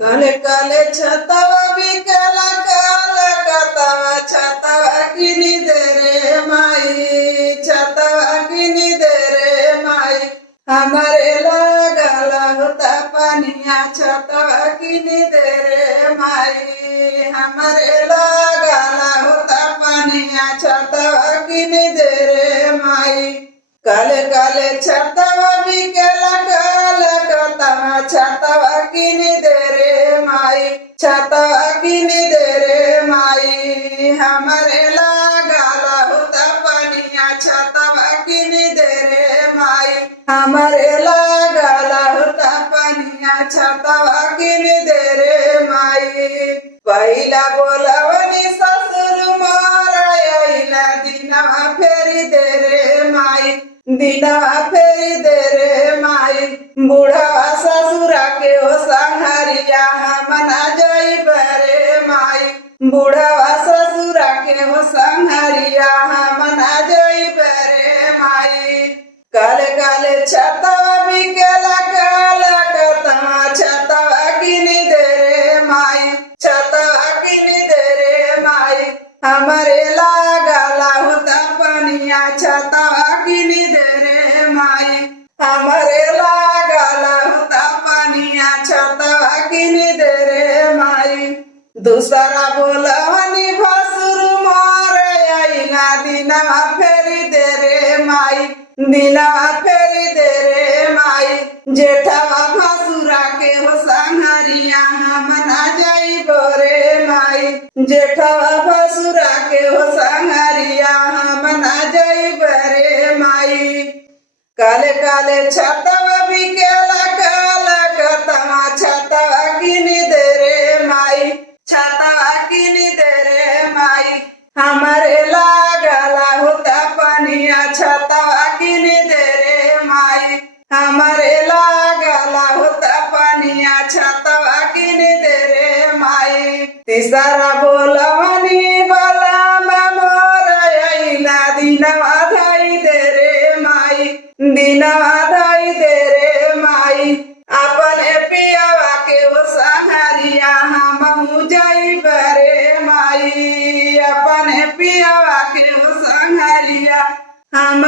काले काले छतवा बिकला काला कतवा छतवा किनी दे रे माई छतवा किनी दे रे माई हमारे लागला होता पानिया छतवा किनी दे रे माई हमारे लागला होता पानिया छतवा किनी दे रे माई काले काले छतवा बिकला काला कतवा छतवा किनी दे रे माई छतवा किनी दे रे माई हमारे लागला होता पानिया छतवा किनी दे रे माई हमारे लागला होता पानिया छतवा किनी दे रे माई पहिला बोलावनी ससुर मारायला दिनवा फेरी दे रे माई दिनवा फेरी दे रे माई बूढ़ा ससुरा के ओ संहरिया मना जाई बरे माई बूढ़ा ससुरा के ओ संहरिया मना जाई बरे माई काले काले छतवा बिकला काला कतवा छतवा किनी दे रे माई छतवा किनी दे रे माई हमारे लागला होता पानिया छतवा किनी दे रे माई हमारे लागला होता पानिया छतवा किनी दे रे माई दूसरा बोलवनी भसुर मारे आईना दिनवा फेरी दे रे माई दिनवा फेरी दे रे माई जेठवा भसुरा के हो संहरिया मना जाई बोरे माई जेठवा भसुरा के हो संहरिया मना जाई बरे माई काले काले छतवा बिकला काला कतवा छतवा किनी दे रे माई छतवा किनी दे रे माई हमारे लागला होता पानिया छतवा किनी दे रे माई हमारे लागला होता पानिया छतवा किनी दे रे माई तीसरा बोलवनी बला मोर आईला दिनवा धाई दे रे माई दिनवा धाई दे रे माई अपने पियावा के वो संहरिया हम जाई बरे माई अपने पियावा के वो संहरिया हम